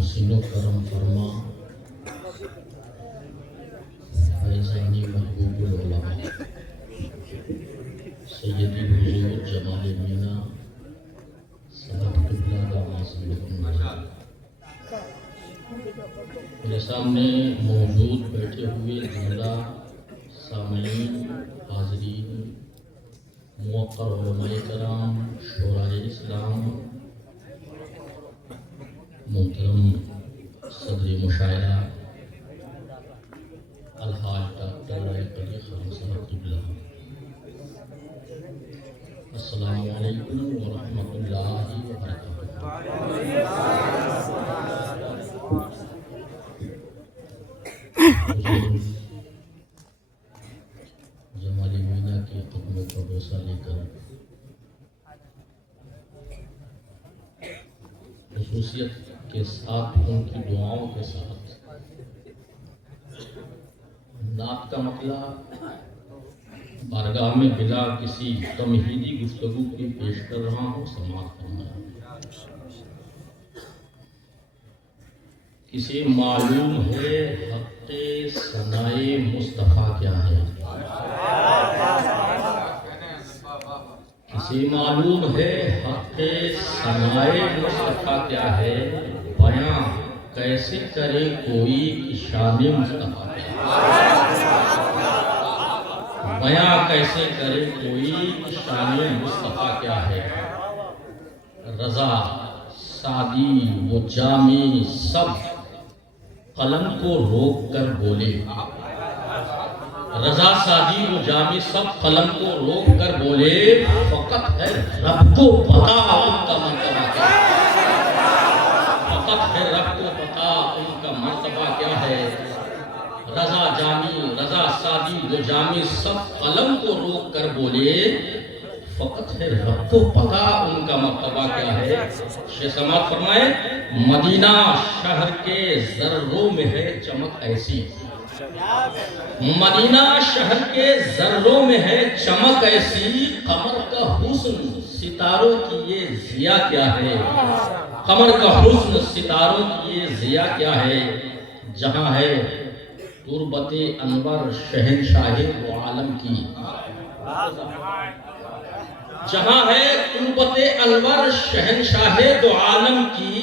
محسن و کرم فرما فیضانی محبوب العلماء سیدی حضور جمال مینا صاحب قبلہ کا معصوم میرے سامنے موجود بیٹھے ہوئے جملہ سامعین، حاضرین، موقر علماء کرام، شورائے اسلام، محترم صدر مشاعرہ الحاج ڈاکٹر قلی خان صاحب قبلہ، السلام علیکم ورحمۃ اللہ وبرکاتہ۔ جمال مینا کے قدموں کا بوسہ لے کر خصوصیت کے ساتھ ان کی دعاؤں کے ساتھ نعت کا مطلع بارگاہ میں بلا کسی تمہیدی گفتگو کی پیش کر رہا ہوں، سماعت فرمائیں۔ کسی معلوم ہے حق ثنائے مصطفیٰ کیا ہے؟ کسی معلوم ہے حق ثنائے مصطفیٰ کیا ہے؟ بیاں کیسے کرے کوئی کہ شان مصطفیٰ کیا ہے؟ بیاں کیسے کرے کوئی کہ شان مصطفیٰ کیا ہے؟ رضا سعدی و جامی سب قلم کو روک کر بولے، رضا سعدی و جامی سب قلم کو روک کر بولے، فقط ہے رب کو پتا ان کا مرتبہ کیا ہے، فقط ہے رب کو پتا ان کا مرتبہ کیا ہے۔ رضا جامی، رضا سعدی و جامی سب قلم کو روک کر بولے، فقط ہے رب کو پتا ان کا مرتبہ کیا ہے۔ شیخ سماعت فرمائے، مدینہ شہر کے ذروں میں ہے چمک ایسی، مدینہ شہر کے ذروں میں ہے چمک ایسی، قمر کا حسن ستاروں کی یہ ضیا کیا ہے، قمر کا حسن ستاروں کی یہ ضیا کیا ہے۔ جہاں ہے تربت انور شہنشاہ دو عالم کی، جہاں ہے تربت انور شہنشاہ دو عالم کی،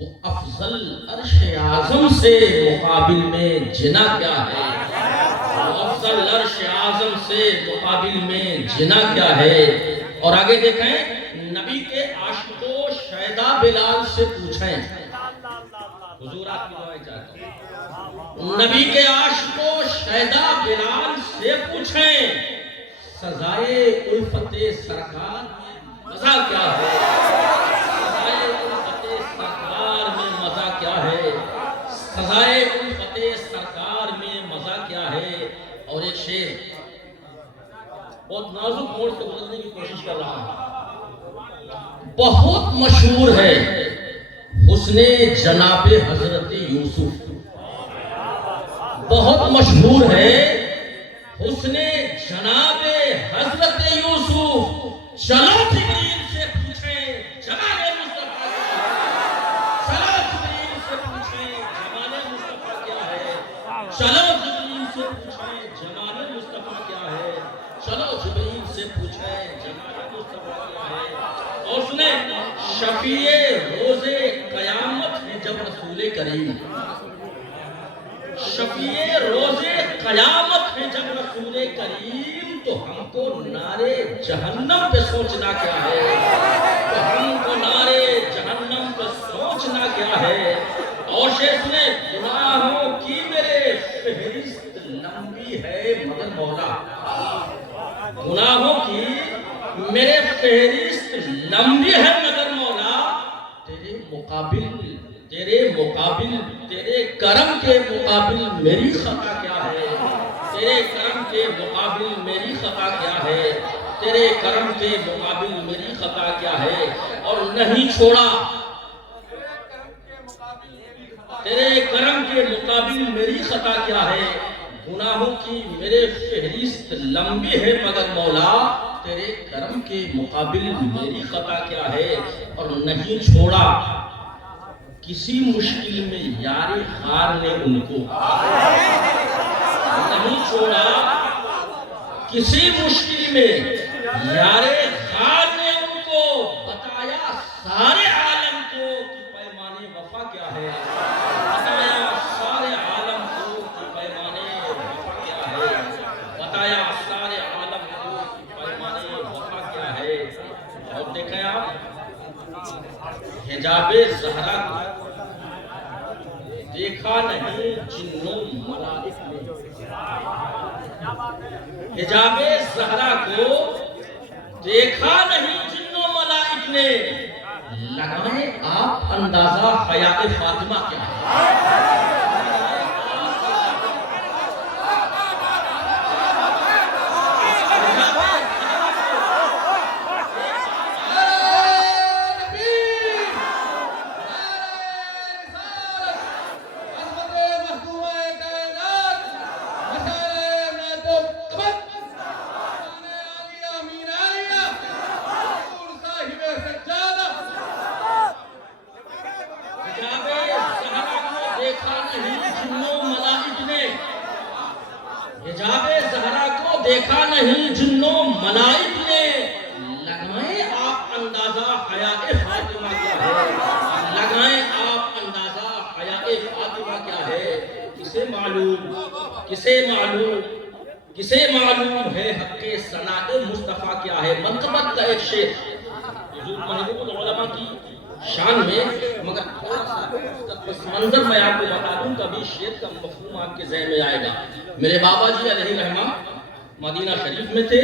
وہ افضل عرش اعظم سے مقابل میں جنا کیا ہے، وہ افضل عرش اعظم سے مقابل میں جنا کیا ہے۔ اور آگے دیکھیں، نبی کے عاشقوں شیدا بلال سے پوچھیں، حضور آپ کی دعائیں چاہتا ہوں، نبی کے عاشقوں شیدا بلال سے پوچھیں، سزائے الفت سرکار میں مزہ کیا ہے، سزائے الفت سرکار میں مزہ کیا ہے، سزائے الفت سرکار میں مزہ کیا ہے۔ اور ایک شعر بہت نازک موڑ سے گزرنے کی کوشش کر رہا ہوں، بہت مشہور ہے حسن جناب حضرت یوسف، بہت مشہور ہے حسن جناب حضرت یوسف، چلو جبریل سے پوچھیں جمال مصطفیٰ کیا ہے، چلو جبریل سے پوچھیں جمال مصطفیٰ کیا ہے، چلو جبریل سے پوچھیں جمال مصطفیٰ کیا ہے، چلو جبریل سے پوچھیں جمال مصطفیٰ کیا ہے۔ اور سنیں، شفیع روز قیامت ہے جب رسول کریم، شفیع روز قیامت ہے جب رسول کریم، تو ہم کو نارے جہنم پہ سوچنا کیا ہے، تو ہم کو نارے جہنم پہ سوچنا کیا ہے۔ اور شیخ نے گناہوں کی میرے فہرست لمبی ہے مگر مولا، گناہوں کی میرے فہرست لمبی ہے مگر مولا، تیرے مقابل تیرے کرم کے مقابل میری خطا کیا ہے، تیرے کرم کے مقابل میری خطا کیا ہے، تیرے کرم کے مقابل میری خطا کیا ہے۔ اور نہیں چھوڑا، تیرے کرم کے مقابل میری خطا کیا ہے، گناہوں کی میرے فہرست لمبی ہے مگر مولا، تیرے کرم کے مقابل میری خطا کیا ہے۔ اور نہیں چھوڑا کسی مشکل میں یار غار نے ان کو نہیں چھوڑا، کسی مشکل میں یار غار نے ان کو بتایا سارے عالم کو کہ پیمانے وفا کیا ہے، بتایا سارے عالم کو کہ پیمانے وفا کیا ہے، بتایا سارے عالم کو کہ پیمانے وفا کیا ہے۔ اور دیکھیں آپ حجاب زہرا کو دیکھا نہیں جنوں ملائک نے، حجاب زہرا کو دیکھا نہیں جنوں ملائک نے، لگائیں آپ اندازہ حیاء فاطمہ کیا ہے۔ حجاب زہرا کو دیکھا نہیں جنوں ملائک نے، لگائیں آپ اندازہ حیاء فاطمہ کیا ہے، لگائیں آپ اندازہ حیاء فاطمہ کیا ہے۔ کسے معلوم، کسے معلوم، کسے معلوم ہے حق ثناء مصطفیٰ کیا ہے۔ منقبت کا ایک شعر حضور محبوب العلماء کی شان میں، مگر تھوڑا سا پس منظر میں آپ کو بتا دوں، کبھی شعر کا مفہوم آپ کے ذہن میں آئے گا۔ میرے بابا جی علیہ رحمہ مدینہ شریف میں تھے،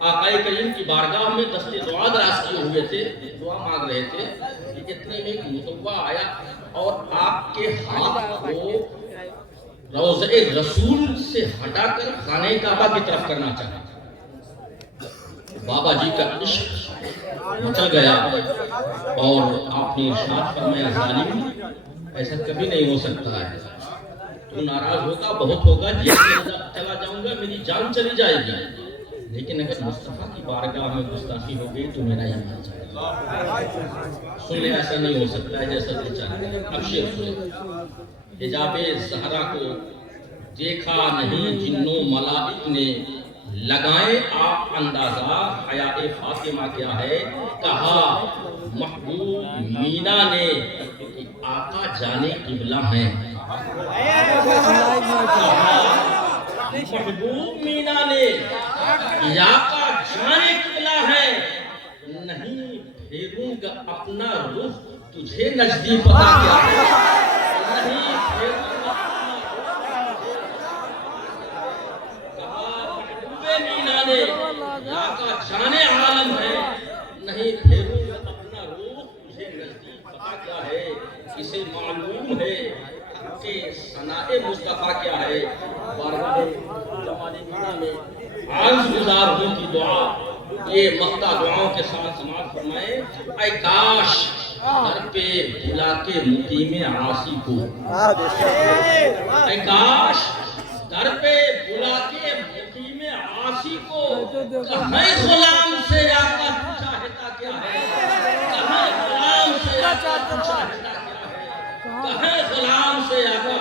آقا کریم کی بارگاہ میں دست دعا دراز کیے ہوئے تھے، دعا مانگ رہے تھے کہ اتنے میں ایک متوع آیا اور آپ کے ہاتھ کو روضہ رسول سے ہٹا کر خانہ کعبہ کی طرف کرنا چاہا۔ بابا جی کا عشق مچل گیا اور آپ نے ارشاد فرمایا ظالم ایسا کبھی نہیں ہو سکتا ہے، تو ناراض ہوگا، بہت ہوگا، جیل چلا جاؤں گا، میری جان چلی جائے گی، لیکن اگر مصطفیٰ کی بارگاہ میں گستاخی ہو گئی تو میرا ایمان جائے گا۔ سن لے ایسا نہیں ہو سکتا ہے جیسا دل چاہتے ہیں۔ اب شعر سنیں۔ حجاب زہرا کو دیکھا نہیں جنوں ملائک نے، لگائیں آپ اندازہ حیاء فاطمہ کیا ہے۔ کہا محبوب مینا نے کہ آقا جانے قبلہ ہیں، محبوب مینا نے آقا جانے قبلہ ہیں، نہیں پھیروں گا اپنا رخ تجھے نزدیک پتا کیا ہے، نہیں پھیروں گا آقا جانے عالم ہے، نہیں پھیروں گا اپنا روح تجھے نزدیک پتا کیا ہے۔ اسے معلوم ہے کہ ثناء مصطفیٰ کیا ہے۔ بارگاہ جمال مینا میں عرض گزار ہوں کی دعا، یہ مقطع دعاؤں کے ساتھ سماعت فرمائیں۔ اے کاش در پہ بلا کے مقیم عاصی کو، اے کاش در پہ بلا کے مقیم عاصی کو، کہیں غلام سے آقا چاہتا کیا ہے، کہیں غلام سے آقا چاہتا کیا ہے، کہیں غلام سے آقا۔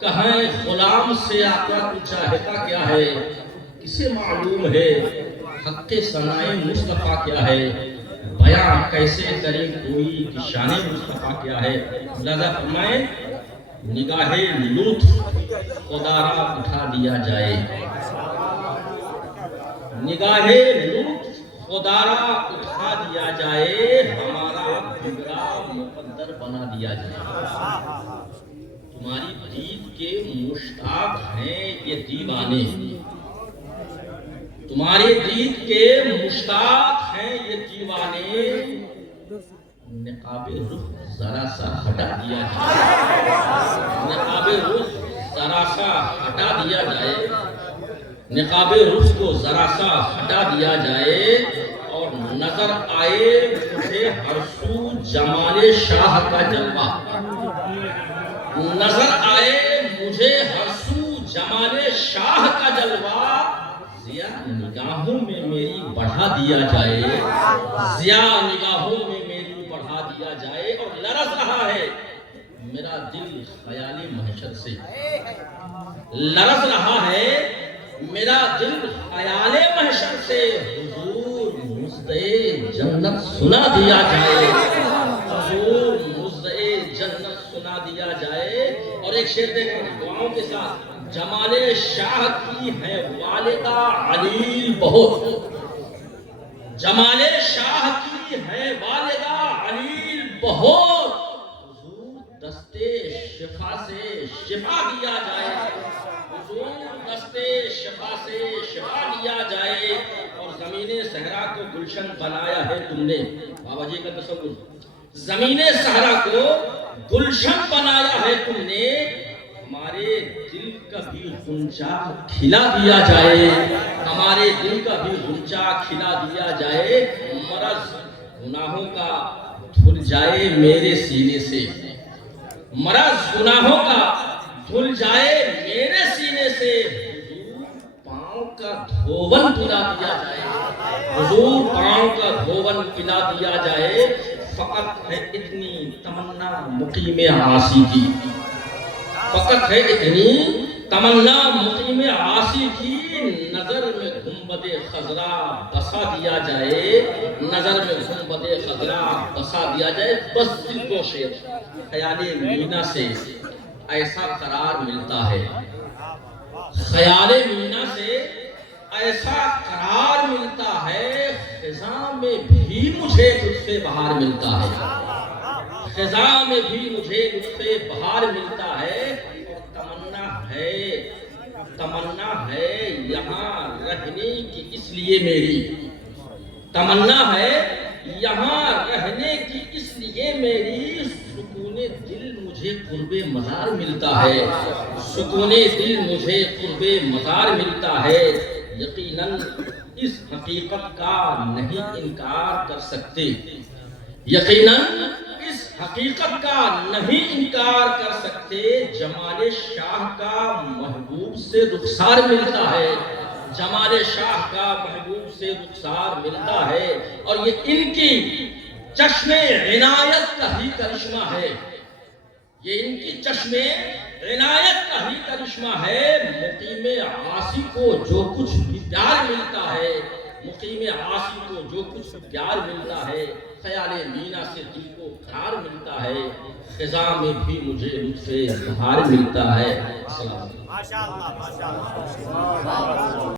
کہیں غلام سے آقا تو چاہتا کیا ہے، کسے معلوم ہے حق ثناء مصطفیٰ کیا ہے، بیان کیسے کرے کوئی کہ شان مصطفیٰ کیا ہے۔ لہذا فرمائیں نگاہ لطف خدا را اٹھا دیا جائے، نگاہ لطف خدا را اٹھا دیا جائے، ہمارا گمراہ مقدر بنا دیا جائے۔ تمہاری دید کے مشتاق ہیں یہ دیوانے، تمہاری دید کے مشتاق ہیں یہ دیوانے، نقاب رخ ذرا سا ہٹا دیا جائے، نقاب رخ ذرا سا ہٹا دیا جائے، نقاب رخ کو ذرا سا ہٹا دیا جائے، اور نظر نظر آئے مجھے ہر سو جمال شاہ کا جلوہ، نظر آئے مجھے ہر سو جمال شاہ کا جلوہ، ضیا نگاہوں میں میری بڑھا دیا جائے، ضیا نگاہوں میں میری بڑھا دیا جائے، اور لرز رہا ہے میرا دل خیال محشر سے، لرز رہا ہے میرا دل خیال محشر سے، حضور مزدے جنت سنا دیا جائے، حضور مزدے جنت سنا دیا جائے۔ اور ایک شعر دیکھیں دعاؤں کے ساتھ، جمال شاہ کی ہے والدہ علیل بہت، جمال شاہ کی ہے والدہ علیل بہت، حضور دستے شفا سے شفا دیا جائے، حضور دستے شفا سے شفا دیا جائے۔ اور زمین صحرا کو گلشن بنایا ہے تم نے، بابا جی کا تصور، زمین صحرا کو گلشن بنایا ہے تم نے، ہمارے دل کا بھی غنچہ کھلا دیا جائے، ہمارے دل کا بھی غنچہ کھلا دیا جائے، مرض گناہوں کا دھل جائے میرے سینے سے، مرض گناہوں کا دھل جائے میرے سینے سے، حضور پاؤں کا دھوون پلا دیا جائے، حضور پاؤں کا دھوون پلا دیا جائے۔ فقط ہے اتنی تمنا مقیم عاصی کی، فقط ہے اتنی تمنا مقیم عاصی کی، نظر میں گنبد خضرا بسا دیا جائے، نظر میں گنبد خضرا بسا دیا جائے۔ بس دل کو شعر خیال مینا سے ایسا قرار ملتا ہے، خیال مینا سے ایسا قرار ملتا ہے، خزاں میں بھی مجھے لطف بہار ملتا ہے، خزاں میں بھی مجھے لطف بہار ملتا ہے۔ اور تمنا ہے یہاں رہنے کی اس لیے میری، تمنا ہے یہاں رہنے کی اس لیے میری، سکون دل مجھے قرب مزار ملتا ہے، سکون دل مجھے قرب مزار ملتا ہے۔ یقیناً اس حقیقت کا نہیں انکار کر سکتے، یقیناً اس حقیقت کا نہیں انکار کر سکتے، جمال شاہ کا محبوب سے رخسار ملتا ہے، جمال شاہ کا محبوب سے رخسار ملتا ہے۔ اور یہ ان کی چشم عنایت کا ہی کرشمہ ہے، یہ ان کی چشم عنایت کا ہی کرشمہ ہے۔ مقیم عاصی کو جو کچھ بھی پیار ملتا ہے، مقیم عاصی کو جو کچھ بھی پیار ملتا ہے، خیال مینا سے دل کو قرار ملتا ہے، خزاں میں بھی مجھے لطف بہار ملتا ہے۔ السلام علیکم۔